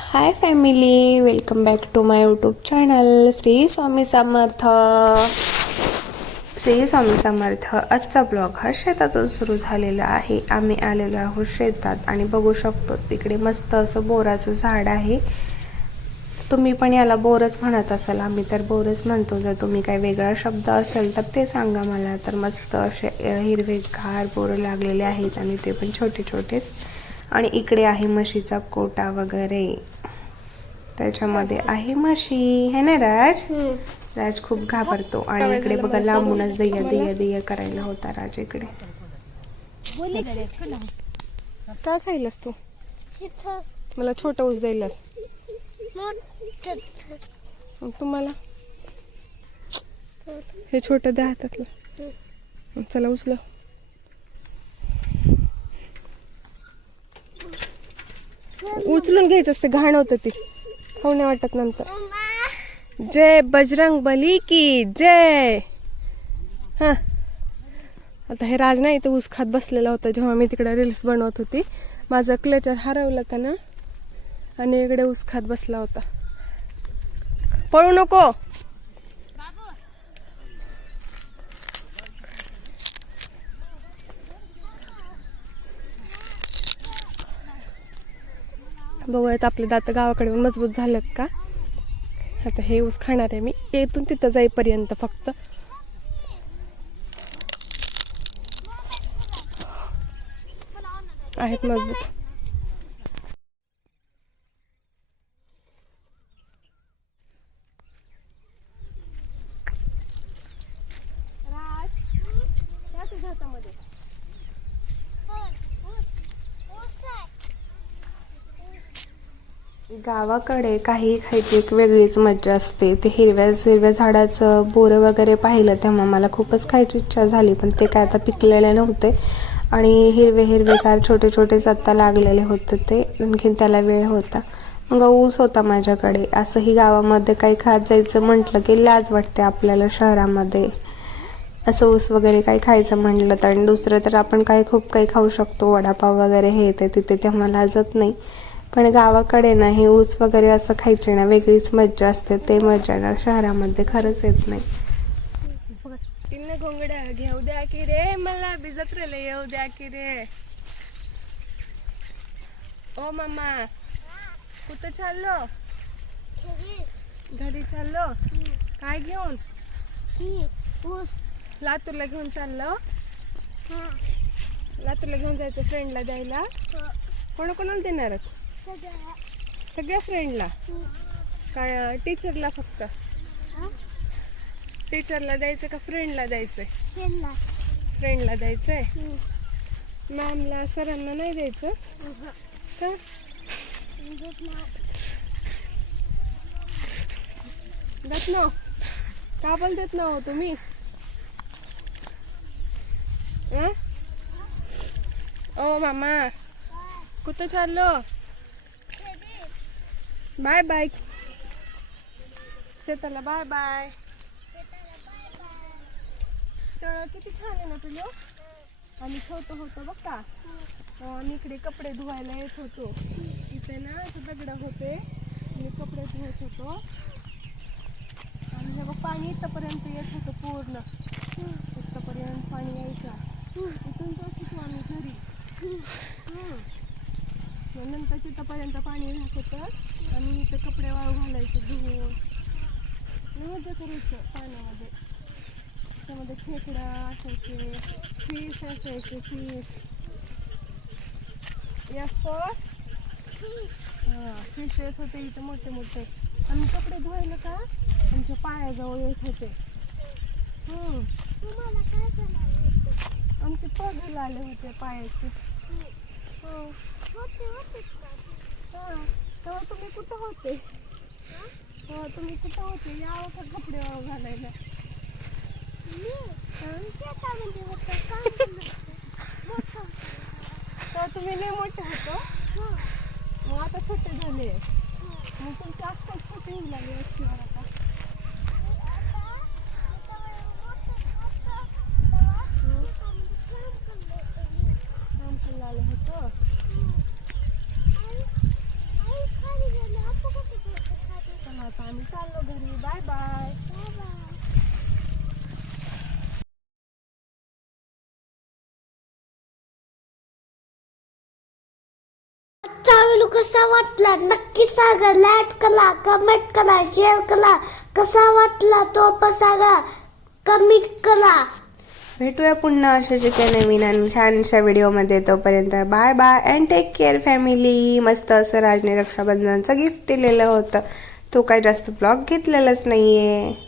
Hi family welcome back to my YouTube channel Shri Swami Samarth Shri Swami Samarth आजचा blog हा शेतातून सुरू झालेला आहे. आम्ही आलेलो आहोत शेतात आणि बघू शकतो तिकडे मस्त असं बोराचं झाड आहे. तुम्ही पण याला बोरच म्हणत असाल. आम्ही तर बोरच म्हणतो. जर तुम्ही काही वेगळा शब्द असेल तर ते सांगा मला. तर मस्त असे हिरवेगार बोरं लागलेले आहेत आणि ते पण छोटे छोटेच आणि इकडे आहे म्हशीचा कोटा वगैरे. त्याच्यामध्ये आहे म्हशी. है ना राज? राज खूप घाबरतो आणि इकडे बघा लांबूनच दह्या दह्या दह्या करायला होता राज इकडे. काय खायलास तू? मला छोटा ऊस द्यायलास. मग तुम्हाला? हे छोटं द्या हातातलं. चला उचल. उचलून घ्यायचं असते घाण होतं ती. खाऊ नाही वाटत नंतर. जय बजरंग बली की जय. हा. आता हे राज नाही इथं ऊस खात बसलेला होता जेव्हा मी तिकडे रील्स बनवत होती. माझं क्लेचर हरवलं त्यानं आणि इकडे ऊस खात बसला होता. पळू नको. बघूयात आपले दात गावाकडे मजबूत झालेत का? आता हे ऊस खाणार आहे मी. येथून तिथं जाईपर्यंत फक्त. आहेत मजबूत. गावाकडे काही खायची एक वेगळीच मज्जा असते. ते हिरव्या हिरव्या झाडाचं बोरं वगैरे पाहिलं तेव्हा मला खूपच खायची इच्छा झाली पण ते काय आता पिकलेले नव्हते. आणि हिरवे हिरवेगार छोटे छोटे सत्ता लागलेले होते ते आणखीन त्याला वेळ होता. मग ऊस होता माझ्याकडे. असंही गावामध्ये काही खात जायचं म्हटलं की लाज वाटते आपल्याला शहरामध्ये. असं ऊस वगैरे काही खायचं म्हटलं तर आणि दुसरं तर आपण काही खूप काही खाऊ शकतो. वडापाव वगैरे हे ते तिथे तेव्हा लाजत नाही. पण गावाकडे ना हे ऊस वगैरे असं खायचे ना वेगळीच मज्जा असते. ते मज्जा ना शहरामध्ये खरंच येत नाही. तीन घोंगड्या घेऊ द्या की रे मला भिजत जत्रेला येऊ द्या की रे. ओ मामा कुठं चाललो? घरी चाललो? काय घेऊन? लातूरला घेऊन चाललो. लातूरला घेऊन जायचं फ्रेंडला द्यायला. कोणा कोणाला देणार? सगळ्या फ्रेंडला काय टीचरला फक्त? टीचरला द्यायचं का फ्रेंडला द्यायचंय? फ्रेंडला द्यायचंय? मॅमला सरांना नाही द्यायचं? का देत ना का? पण देत ना हो तुम्ही? ओ मामा कुठं चाललो? बाय बाय शेताला बाय बाय तळ किती छान आहे ना तुला आम्ही ठेवतो होतो बघ का हो, आम्ही इकडे कपडे धुवायला येत होतो. इथे ना असं दगड होते. आणि कपडे धुवत होतो. आणि हे बघ पाणी इथपर्यंत येत होतं पूर्ण. इथपर्यंत पाणी यायचं. इथून जात होतो आम्ही घरी? हम्म. नंतर तिथपर्यंत पाणी राहत होतं. आणि इथं कपडे वाळू घालायचे धुवून. मजा करायचं पाण्यामध्ये. त्यामध्ये खेकडा असायचे फिश असायचे फिश. हां फिश येत होते इथं मोठे मोठे. आम्ही कपडे धुवायला का? आमच्या पायाजवळ येत होते. आमचे पगल आले होते पायाचे. तेव्हा तुम्ही कुठं होते तुम्ही कुठं होते यावं का कपडे वाळू घालायला तर तुम्ही लय मोठे होतो मग आता छोटे झाले. मग तुमची आसपास कुठे होऊ लागले असणार आता काम करायला आलं होतं कसा वाटला? नक्की सांगा. लाइट करा कमेंट करा शेअर करा. कसा वाटला तो पण सांगा. कमी करा. भेटूया पुन्हा अशाच एका नवीन आणि छानशा व्हिडिओमध्ये तोपर्यंत bye bye and take care family मस्त असं राजने रक्षाबंधनाचं गिफ्ट दिलेलं होतं. तो काय जास्त ब्लॉग घेतलेलाच नाही आहे